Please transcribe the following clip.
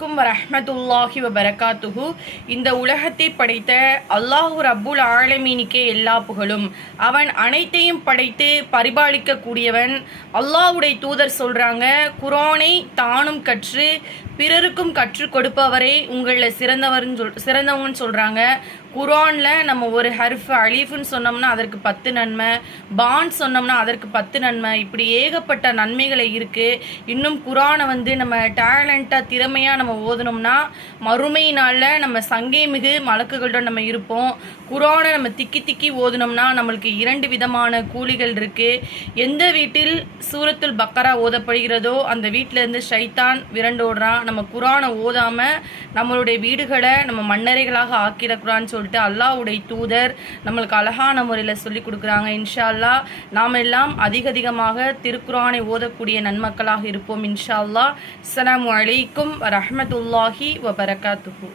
வரஹ்மத்துல்லாஹி வபரகாத்துஹு. இந்த உலகத்தை படைத்த அல்லாஹு ரப்புல் ஆலமீனுக்கே எல்லா புகழும். அவன் அனைத்தையும் படைத்து பரிபாலிக்க கூடியவன். அல்லாஹ்வுடைய தூதர் சொல்றாங்க, குர்ஆனை தானும் கற்று பிறருக்கும் கற்றுக் கொடுப்பவரை உங்களில் சிறந்தவங்கன்னு சொல்றாங்க. குர்ஆனில் நம்ம ஒரு ஹர்ஃப் அலீஃப்னு சொன்னோம்னா அதற்கு 10 நன்மை, பான் சொன்னோம்னா அதற்கு 10 நன்மை, இப்படி ஏகப்பட்ட நன்மைகளை இருக்குது. இன்னும் குர்ஆனை நம்ம டேலண்ட்டாக திறமையாக நம்ம ஓதணும்னா மறுமை நாளில் நம்ம சங்கை மிகு மலக்குகளோட நம்ம இருப்போம். குர்ஆனை நம்ம திக்கி திக்கி ஓதணும்னா நம்மளுக்கு 2 விதமான கூலிகள் இருக்குது. எந்த வீட்டில் சூரத்துல் பக்கரா ஓதப்படுகிறதோ அந்த வீட்டிலேருந்து ஷைத்தான் விரண்டோடுறான். நம்ம குர்ஆனை ஓதாமல் நம்மளுடைய வீடுகளை நம்ம மன்னரைகளாக ஆக்கிடக்கூடாதுன்னு சொல்லிட்டு அல்லாஹ்வுடைய தூதர் நம்மளுக்கு அழகான முறையில் சொல்லி கொடுக்குறாங்க. இன்ஷா அல்லாஹ் நாம் எல்லாம் அதிகமாக திருக்குர்ஆனை ஓதக்கூடிய நன்மக்களாக இருப்போம் இன்ஷா அல்லாஹ். அஸ்ஸலாமு அலைக்கும் வரஹ்மத்துல்லாஹி வபரகாத்துஹு.